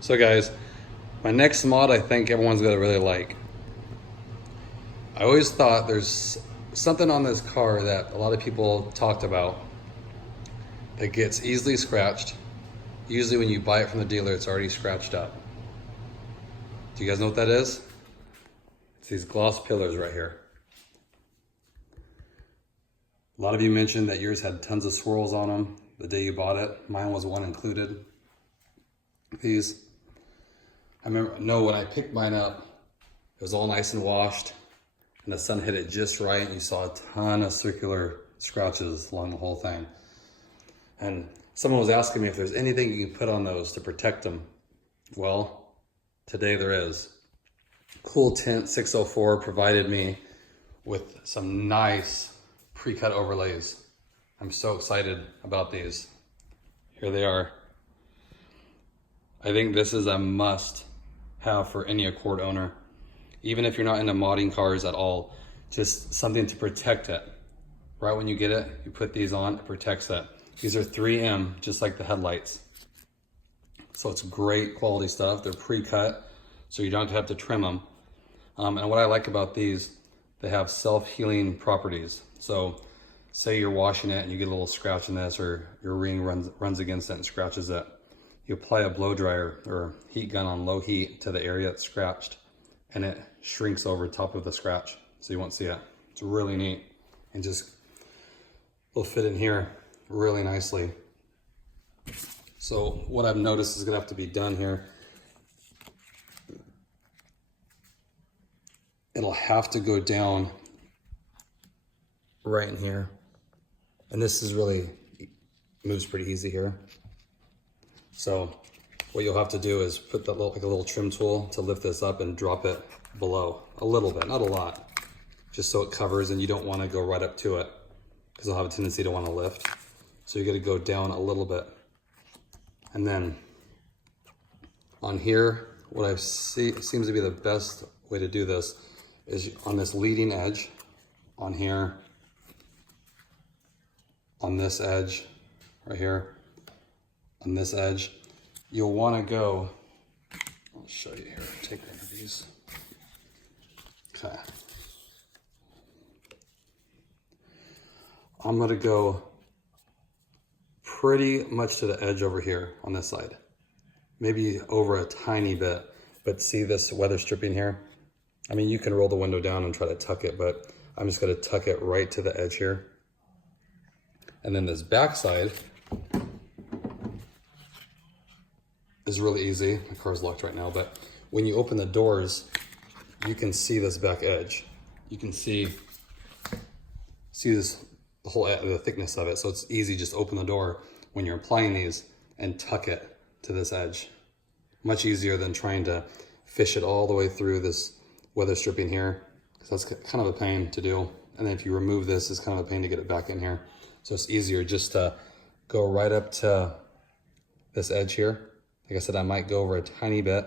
So guys, my next mod I think everyone's gonna really like. I always thought there's something on this car that a lot of people talked about that gets easily scratched. Usually when you buy it from the dealer, it's already scratched up. Do you guys know what that is? It's these gloss pillars right here. A lot of you mentioned that yours had tons of swirls on them the day you bought it. Mine was one included. These, I know when I picked mine up, it was all nice and washed and the sun hit it just right and you saw a ton of circular scratches along the whole thing. And someone was asking me if there's anything you can put on those to protect them. Well, today there is. Cool Tint 604 provided me with some nice pre-cut overlays. I'm so excited about these. Here they are. I think this is a must have for any Accord owner. Even if you're not into modding cars at all, just something to protect it. Right when you get it, you put these on, it protects it. These are 3M, just like the headlights. So it's great quality stuff. They're pre-cut, so you don't have to trim them. And what I like about these, they have self-healing properties. So say you're washing it and you get a little scratch in this, or your ring runs against it and scratches it. You apply a blow dryer or heat gun on low heat to the area that's scratched, and it shrinks over top of the scratch, so you won't see it. It's really neat, and just will fit in here really nicely. So what I've noticed is gonna have to be done here. It'll have to go down right in here, and this is really moves pretty easy here. So what you'll have to do is put that like a little trim tool to lift this up and drop it below a little bit, not a lot, just so it covers, and you don't want to go right up to it because it'll have a tendency to want to lift. So you got to go down a little bit. And then on here, what I see seems to be the best way to do this is on this leading edge, on here, on this edge, right here, on this edge, you'll want to go, I'll show you here, take one of these. Okay. I'm going to go pretty much to the edge over here on this side. Maybe over a tiny bit, but see this weather stripping here? I mean, you can roll the window down and try to tuck it, but I'm just going to tuck it right to the edge here. And then this back side is really easy. My car's locked right now, but when you open the doors, you can see this back edge. You can see this, the thickness of it. So it's easy, just open the door when you're applying these and tuck it to this edge. Much easier than trying to fish it all the way through this weather stripping here, because that's kind of a pain to do. And then if you remove this, it's kind of a pain to get it back in here. So it's easier just to go right up to this edge here. Like I said, I might go over a tiny bit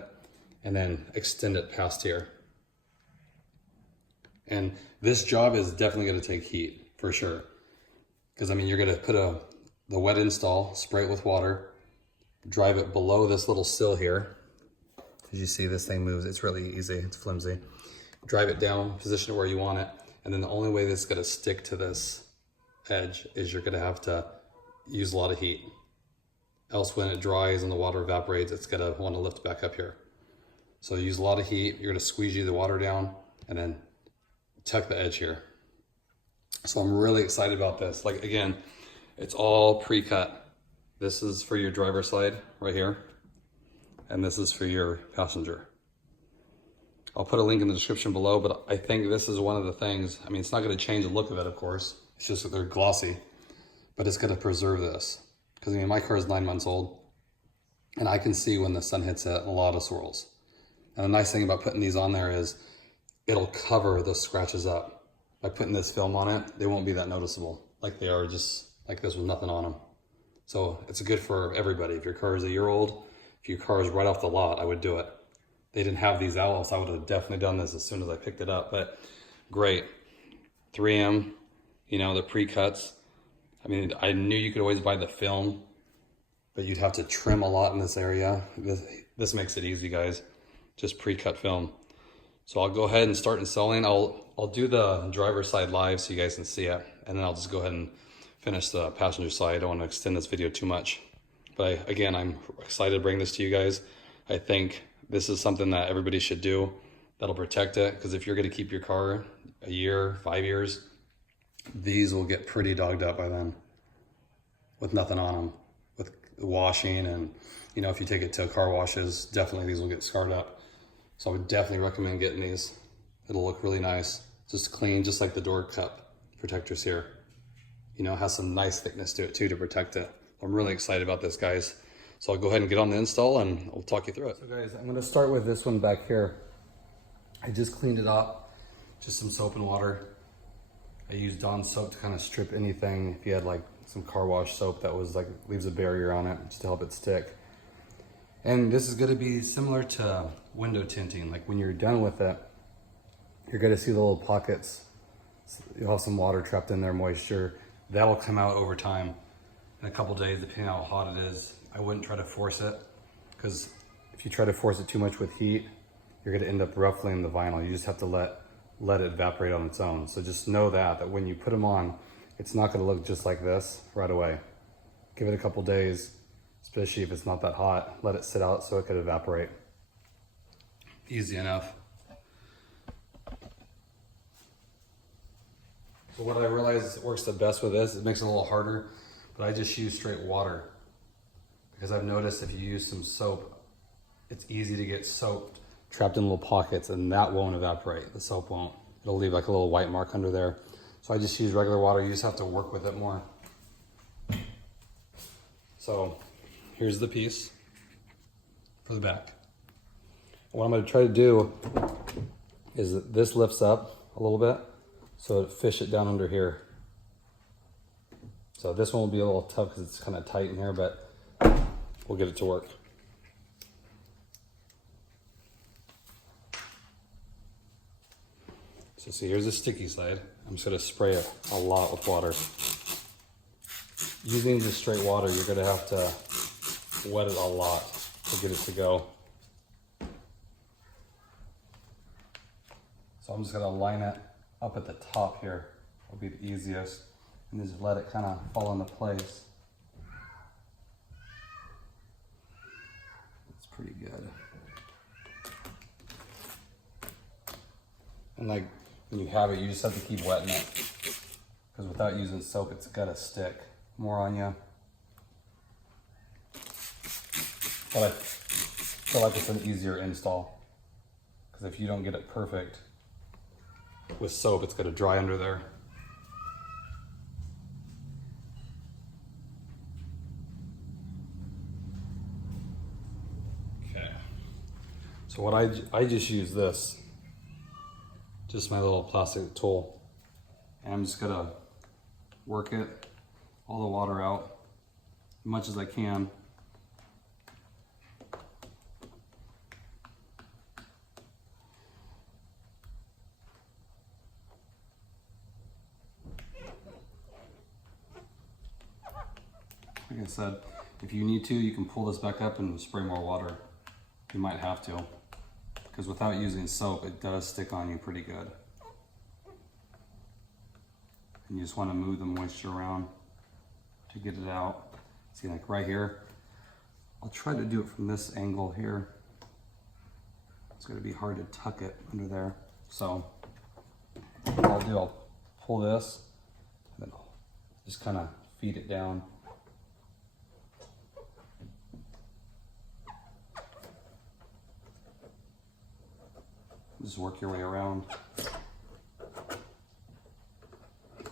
and then extend it past here. And this job is definitely going to take heat for sure. Because I mean, you're going to put the wet install, spray it with water, drive it below this little sill here. As you see, this thing moves. It's really easy. It's flimsy. Drive it down, position it where you want it. And then the only way that's going to stick to this edge is you're going to have to use a lot of heat. Else when it dries and the water evaporates, it's gonna want to lift back up here. So use a lot of heat, you're gonna squeegee the water down and then tuck the edge here. So I'm really excited about this. Like again, it's all pre-cut. This is for your driver's side right here. And this is for your passenger. I'll put a link in the description below, but I think this is one of the things, I mean, it's not gonna change the look of it, of course. It's just that they're glossy, but it's gonna preserve this. Because I mean, my car is 9 months old, and I can see when the sun hits it, a lot of swirls. And the nice thing about putting these on there is it'll cover the scratches up. By putting this film on it, they won't be that noticeable, like they are just like this with nothing on them. So it's good for everybody. If your car is a year old, if your car is right off the lot, I would do it. They didn't have these out, else I would have definitely done this as soon as I picked it up, but great. 3M, you know, the pre-cuts. I mean, I knew you could always buy the film, but I didn't know you could also use the pre-cut. So I'm really excited about this. Like again, it's all pre-cut. This is for your driver's side right here. And this is for your passenger. I'll put a link in the description below, but I think this is one of the things, I mean, it's not gonna change the look of it, of course. It's just that they're glossy, but it's gonna preserve this. Because I mean, I knew you could always buy the film, but you'd have to trim a lot in this area. This makes it easy, guys. Just pre-cut film. So I'll go ahead and start installing. I'll do the driver's side live so you guys can see it, and then I'll just go ahead and finish the passenger side. I don't want to extend this video too much. But again, I'm excited to bring this to you guys. I think this is something that everybody should do that'll protect it, because if you're going to keep your car a year, 5 years, these will get pretty dogged up by then with nothing on them, with washing. And you know, if you take it to car washes, definitely these will get scarred up. So I would definitely recommend getting these. It'll look really nice, just clean, just like the door cup protectors here. You know, it has some nice thickness to it too to protect it. I'm really excited about this, guys. So I'll go ahead and get on the install and I'll talk you through it. So guys, I'm gonna start with this one back here. I just cleaned it up, just some soap and water. I used Dawn soap to kind of strip anything. If you had like some car wash soap that was like, leaves a barrier on it, just to help it stick. And this is gonna be similar to window tinting. Like when you're done with it, you're gonna see the little pockets. You'll have some water trapped in there, moisture. That'll come out over time. In a couple days, depending on how hot it is. I wouldn't try to force it, because if you try to force it too much with heat, you're gonna end up ruffling the vinyl. You just have to let it evaporate on its own. So just know that when you put them on, it's not gonna look just like this right away. Give it a couple days, especially if it's not that hot. Let it sit out so it could evaporate. Easy enough. So what I realized works the best with this, it makes it a little harder, but I just use straight water, because I've noticed if you use some soap, it's easy to get soap trapped in little pockets, and that won't evaporate. The soap won't. It'll leave like a little white mark under there. So I just use regular water. You just have to work with it more. So here's the piece for the back. What I'm going to try to do is that this lifts up a little bit, so it fish it down under here. So this one will be a little tough because it's kind of tight in here, but we'll get it to work. So see, here's the sticky side. I'm just gonna spray it a lot with water. Using the straight water, you're gonna have to wet it a lot to get it to go. So I'm just gonna line it up at the top here. It'll be the easiest. And just let it kind of fall into place. It's pretty good. And like when you have it, you just have to keep wetting it, because without using soap, it's gotta stick more on you. But I feel like it's an easier install, because if you don't get it perfect with soap, it's gonna dry under there. So what I just use this, just my little plastic tool, and I'm just gonna work it, all the water out, as much as I can. Like I said, if you need to, you can pull this back up and spray more water. You might have to, because without using soap, it does stick on you pretty good. And you just want to move the moisture around to get it out. See, like right here, I'll try to do it from this angle here. It's going to be hard to tuck it under there. So what I'll do, I'll pull this, and then I'll just kind of feed it down. Just work your way around.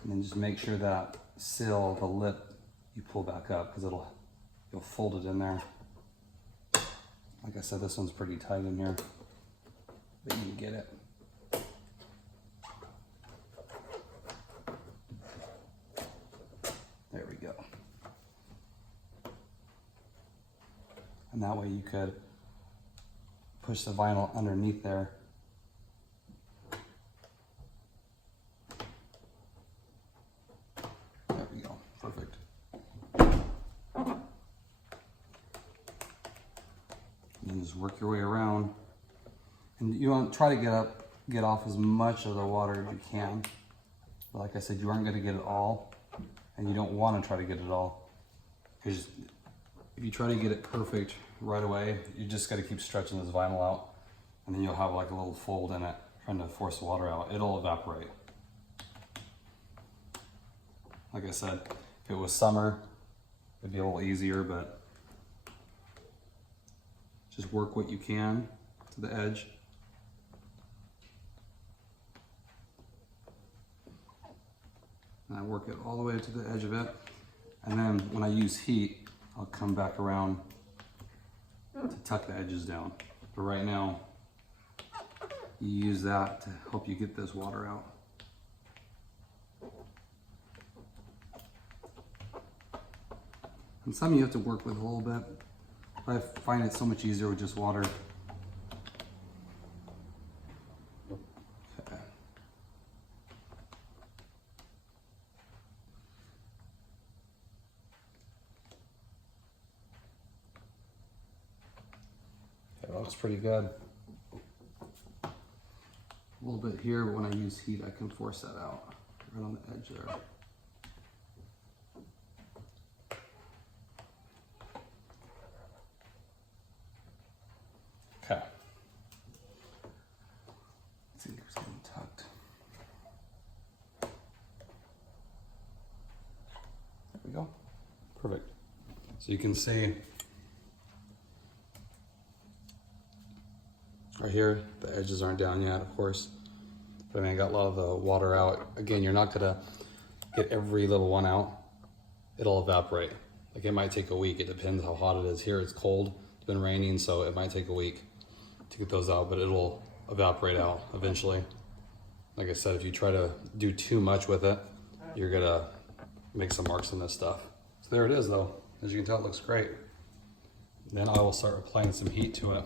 And then just make sure that sill, the lip, you pull back up, because you'll fold it in there. Like I said, this one's pretty tight in here, but you can get it. There we go. And that way you could push the vinyl underneath there. There we go, perfect. And just work your way around. And you want to try to get off as much of the water as you can. But like I said, you aren't going to get it all, and you don't want to try to get it all. Because if you try to get it perfect right away, you just got to keep stretching this vinyl out, and then you'll have like a little fold in it, trying to force the water out. It'll evaporate. Like I said, if it was summer, it'd be a little easier, but just work what you can to the edge. And I work it all the way to the edge of it. And then when I use heat, I'll come back around to tuck the edges down. But right now, you use that to help you get this water out. And some you have to work with a little bit, but I find it so much easier with just water. Okay. That looks pretty good. A little bit here, but when I use heat, I can force that out right on the edge there. Okay. Let's see, it's getting tucked. There we go. Perfect. So you can see right here, the edges aren't down yet, of course. But I mean, I got a lot of the water out. Again, you're not gonna get every little one out. It'll evaporate. Like it might take a week. It depends how hot it is. Here it's cold. It's been raining, so it might take a week to get those out, but it'll evaporate out eventually. Like I said, if you try to do too much with it, you're gonna make some marks on this stuff. So there it is though. As you can tell, it looks great. Then I will start applying some heat to it.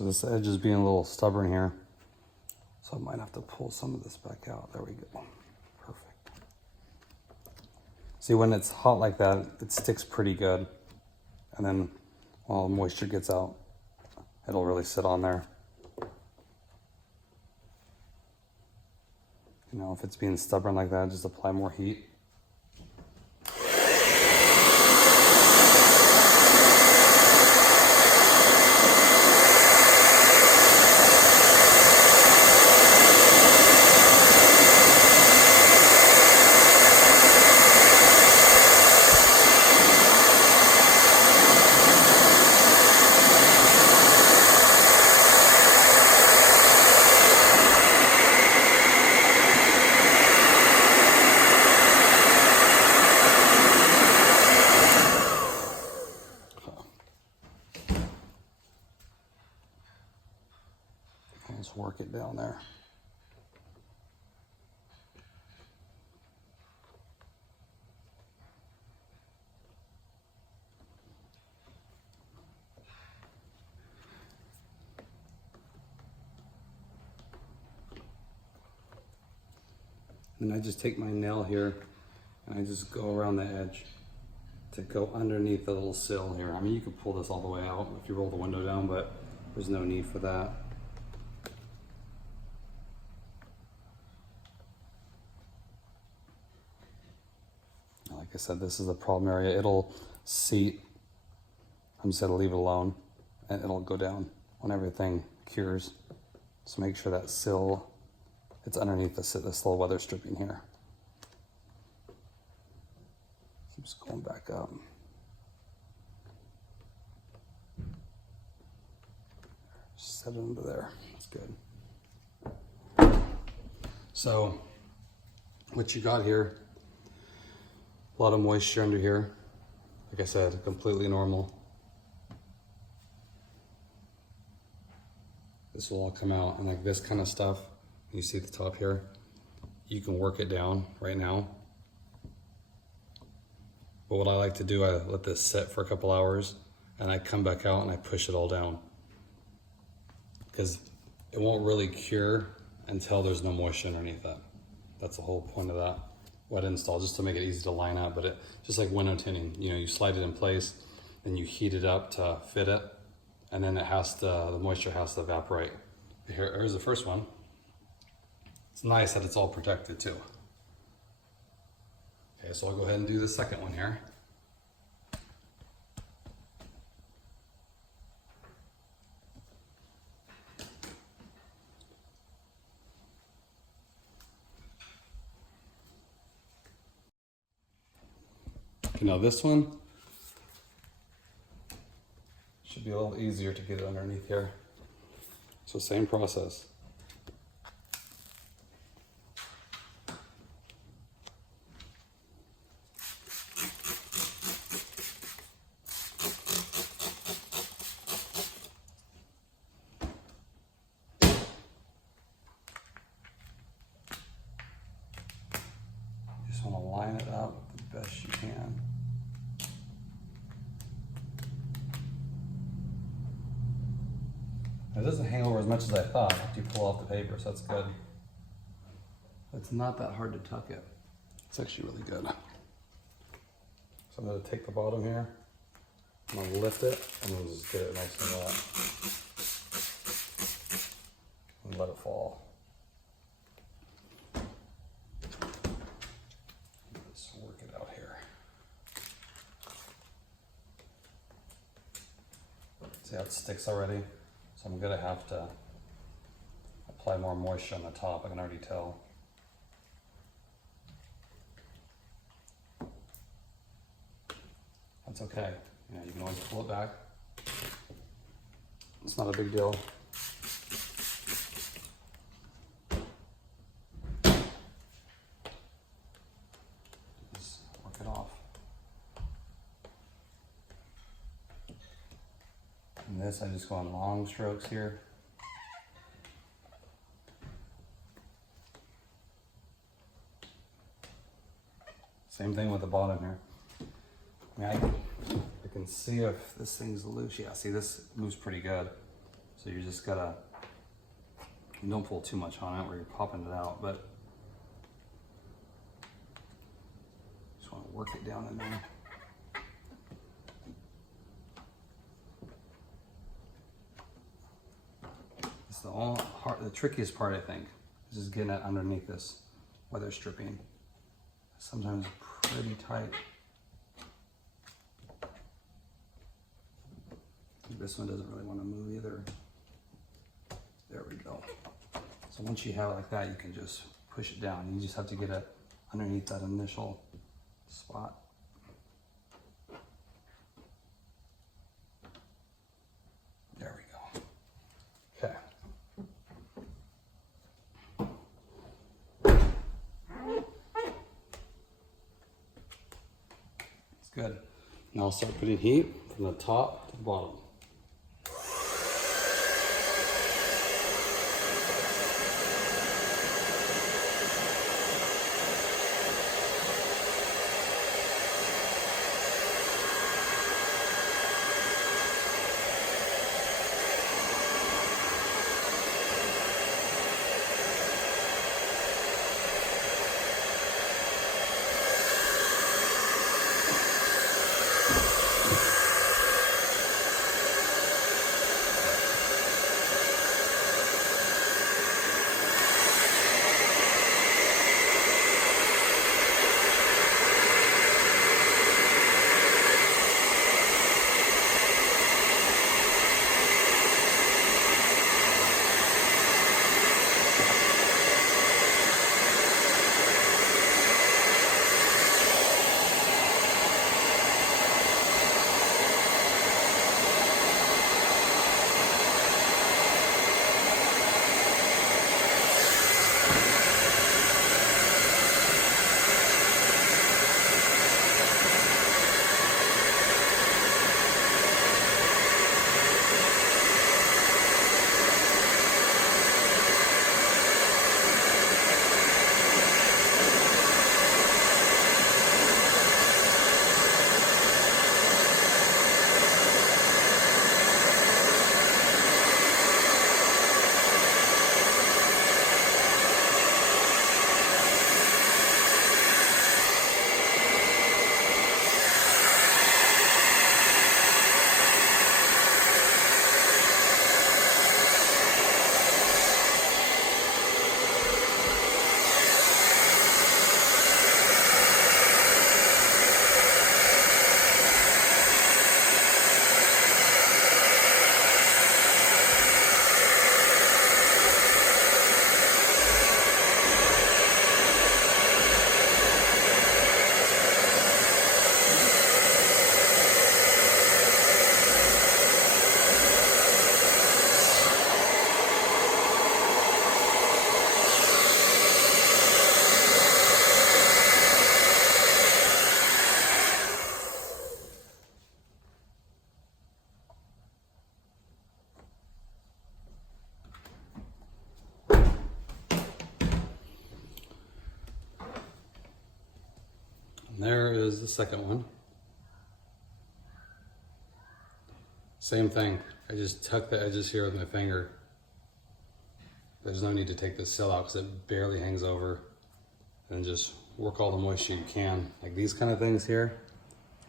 So this edge is being a little stubborn here. So I might have to pull some of this back out. There we go. Perfect. See, when it's hot like that, it sticks pretty good. And then while the moisture gets out, it'll really sit on there. You know, if it's being stubborn like that, just apply more heat. Just work it down there. And I just take my nail here and I just go around the edge to go underneath the little sill here. I mean, you could pull this all the way out if you roll the window down, but there's no need for that. Like I said, this is the problem area. It'll seat. I'm just gonna leave it alone and it'll go down when everything cures. So make sure that sill, it's underneath this little weather stripping here. Keeps going back up. Set it under there. That's good. So what you got here, a lot of moisture under here. Like I said, completely normal. This will all come out, and like this kind of stuff, you see the top here, you can work it down right now. But what I like to do, I let this set for a couple hours and I come back out and I push it all down. Because it won't really cure until there's no moisture underneath that. That's the whole point of that wet install, just to make it easy to line up. But it just like window tinting, you know, you slide it in place, then you heat it up to fit it, and then it has to, the moisture has to evaporate. Here's the first one. It's nice that it's all protected too. Okay, so I'll go ahead and do the second one here. You know, this one should be a little easier to get it underneath here. So same process. You just want to line it up the best you can. It doesn't hang over as much as I thought after you pull off the paper, so that's good. It's not that hard to tuck it. It's actually really good. So I'm going to take the bottom here, I'm going to lift it, and then just get it nice and wet. And let it fall. Let's work it out here. See how it sticks already? So I'm gonna have to apply more moisture on the top, I can already tell. That's okay. Yeah, you can always pull it back. It's not a big deal. Just work it off. And this, I just go on long strokes here. Same thing with the bottom here. I mean, I can see if this thing's loose. Yeah, see, this moves pretty good. So you just gotta, you don't pull too much on it where you're popping it out, but just want to work it down in there. It's the trickiest part, I think, is just getting it underneath this weather stripping. Sometimes pretty tight. This one doesn't really want to move either. There we go. So once you have it like that, you can just push it down. You just have to get it underneath that initial spot. There we go. Okay. It's good. Now I'll start putting heat from the top to the bottom. And there is the second one. Same thing. I just tuck the edges here with my finger. There's no need to take this cell out because it barely hangs over. And just work all the moisture you can. Like these kind of things here.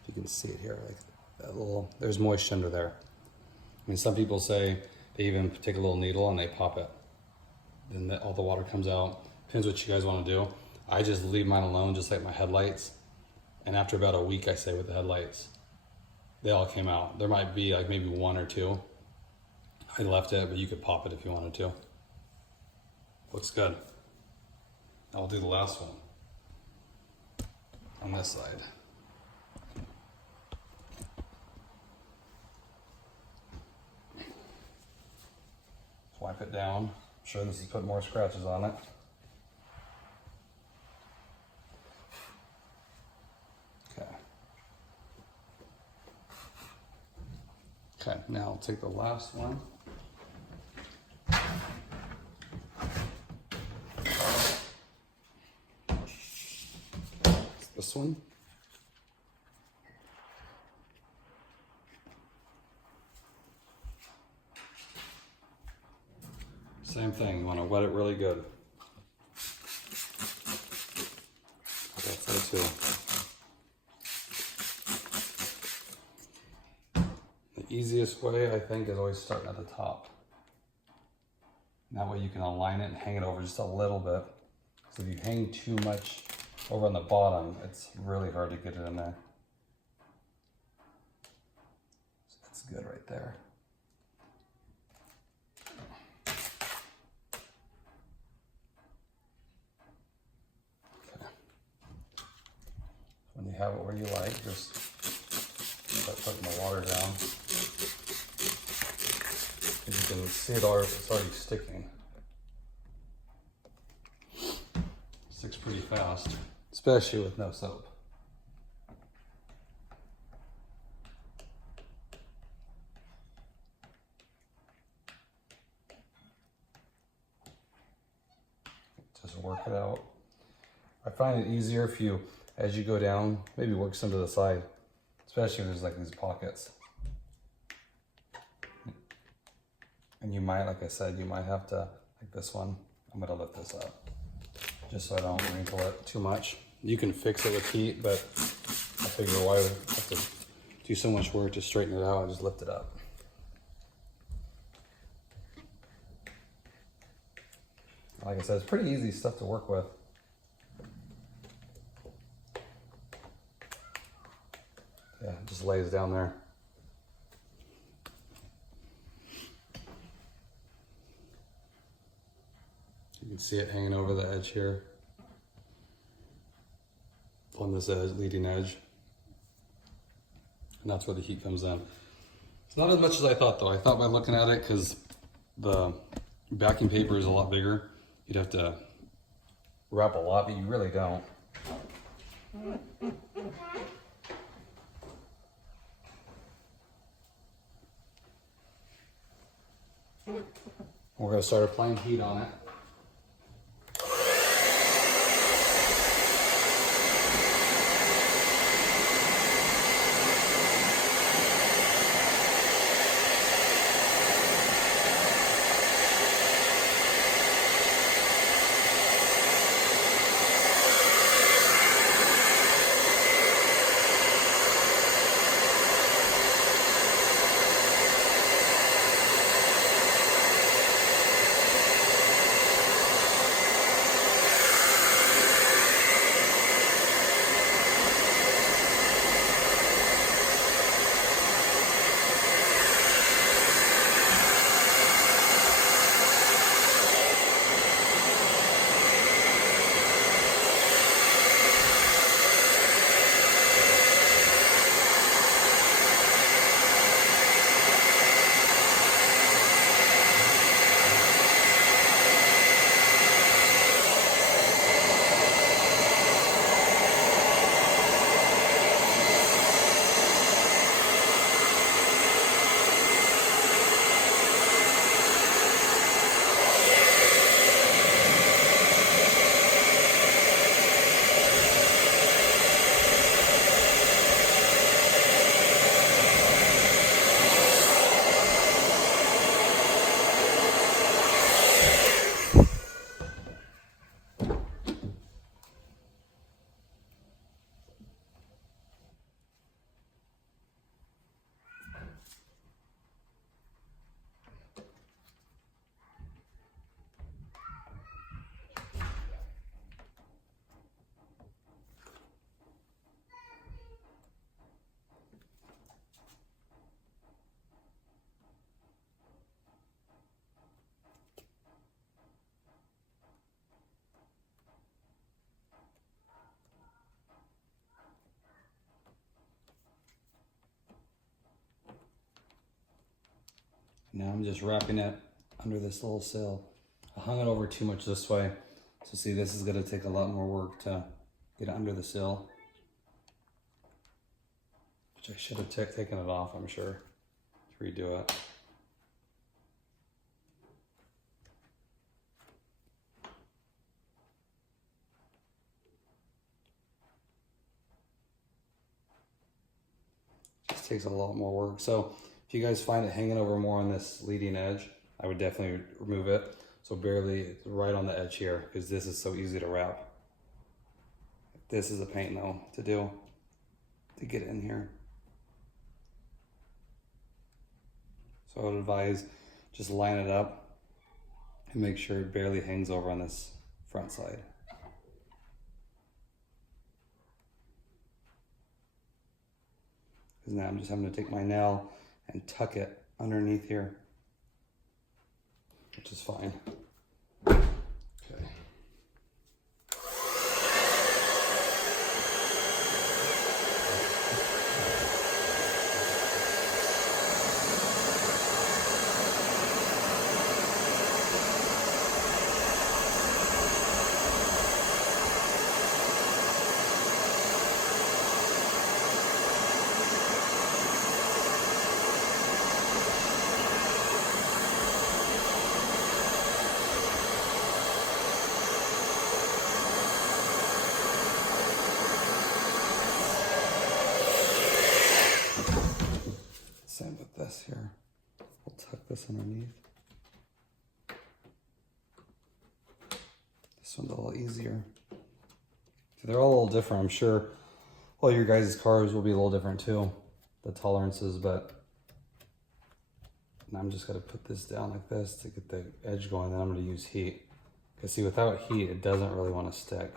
If you can see it here, like that little, there's moisture under there. I mean, some people say they even take a little needle and they pop it. And all the water comes out. Depends what you guys want to do. I just leave mine alone, just like my headlights. And after about a week, I say with the headlights, they all came out. There might be like maybe one or two. I left it, but you could pop it if you wanted to. Looks good. I'll do the last one on this side. Wipe it down. I'm sure this has put more scratches on it. Okay. Okay, now I'll take the last one. It's this one. Same thing, you want to wet it really good. That's there too. The easiest way, I think, is always starting at the top. That way you can align it and hang it over just a little bit. So if you hang too much over on the bottom, it's really hard to get it in there. So that's good right there. Okay. When you have it where you like, just start putting the water down. As you can see, it's already sticking. Sticks pretty fast, especially with no soap. Just work it out. I find it easier if you, as you go down, maybe work some to the side, especially if there's like these pockets. And you might, like I said, you might have to, like this one, I'm gonna lift this up just so I don't wrinkle it too much. You can fix it with heat, but I figure why would I have to do so much work to straighten it out? I just lift it up. Like I said, it's pretty easy stuff to work with. Yeah, it just lays down there. You can see it hanging over the edge here. On this edge, leading edge. And that's where the heat comes in. It's not as much as I thought though. I thought by looking at it, because the backing paper is a lot bigger, you'd have to wrap a lot, but you really don't. We're going to start applying heat on it. Now I'm just wrapping it under this little sill. I hung it over too much this way. So see, this is gonna take a lot more work to get it under the sill. Which I should have taken it off, I'm sure, to redo it. Just takes a lot more work. So if you guys find it hanging over more on this leading edge, I would definitely remove it. So barely right on the edge here, because this is so easy to wrap. This is a pain though to do, to get in here. So I would advise just line it up and make sure it barely hangs over on this front side. Because now I'm just having to take my nail and tuck it underneath here, which is fine. Okay. Same with this here. We'll tuck this underneath. This one's a little easier. So they're all a little different. I'm sure all your guys' cars will be a little different too, the tolerances, but I'm just gonna put this down like this to get the edge going, then I'm gonna use heat. Because see, without heat, it doesn't really want to stick.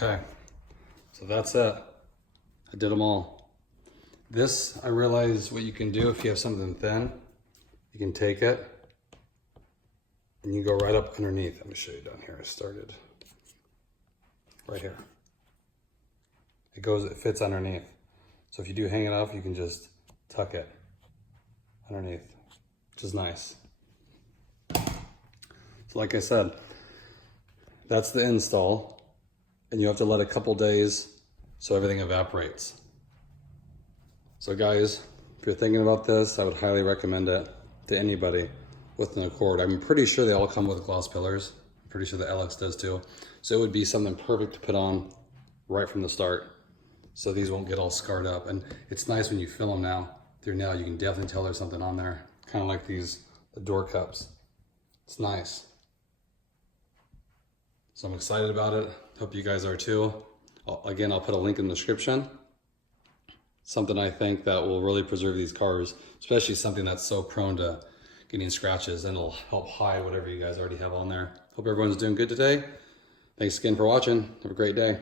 Okay, so that's it. I did them all. This, I realized what you can do if you have something thin, you can take it and you go right up underneath. Let me show you down here. I started right here. It fits underneath. So if you do hang it up, you can just tuck it underneath, which is nice. So like I said, that's the install. And you have to let a couple days so everything evaporates. So guys, if you're thinking about this, I would highly recommend it to anybody with an Accord. I'm pretty sure they all come with gloss pillars. I'm pretty sure the LX does too. So it would be something perfect to put on right from the start, so these won't get all scarred up. And it's nice when you fill them now through nail, you can definitely tell there's something on there. Kind of like the door cups. It's nice. So I'm excited about it. Hope you guys are too. Again, I'll put a link in the description. Something I think that will really preserve these cars, especially something that's so prone to getting scratches, and it'll help hide whatever you guys already have on there. Hope everyone's doing good today. Thanks again for watching. Have a great day.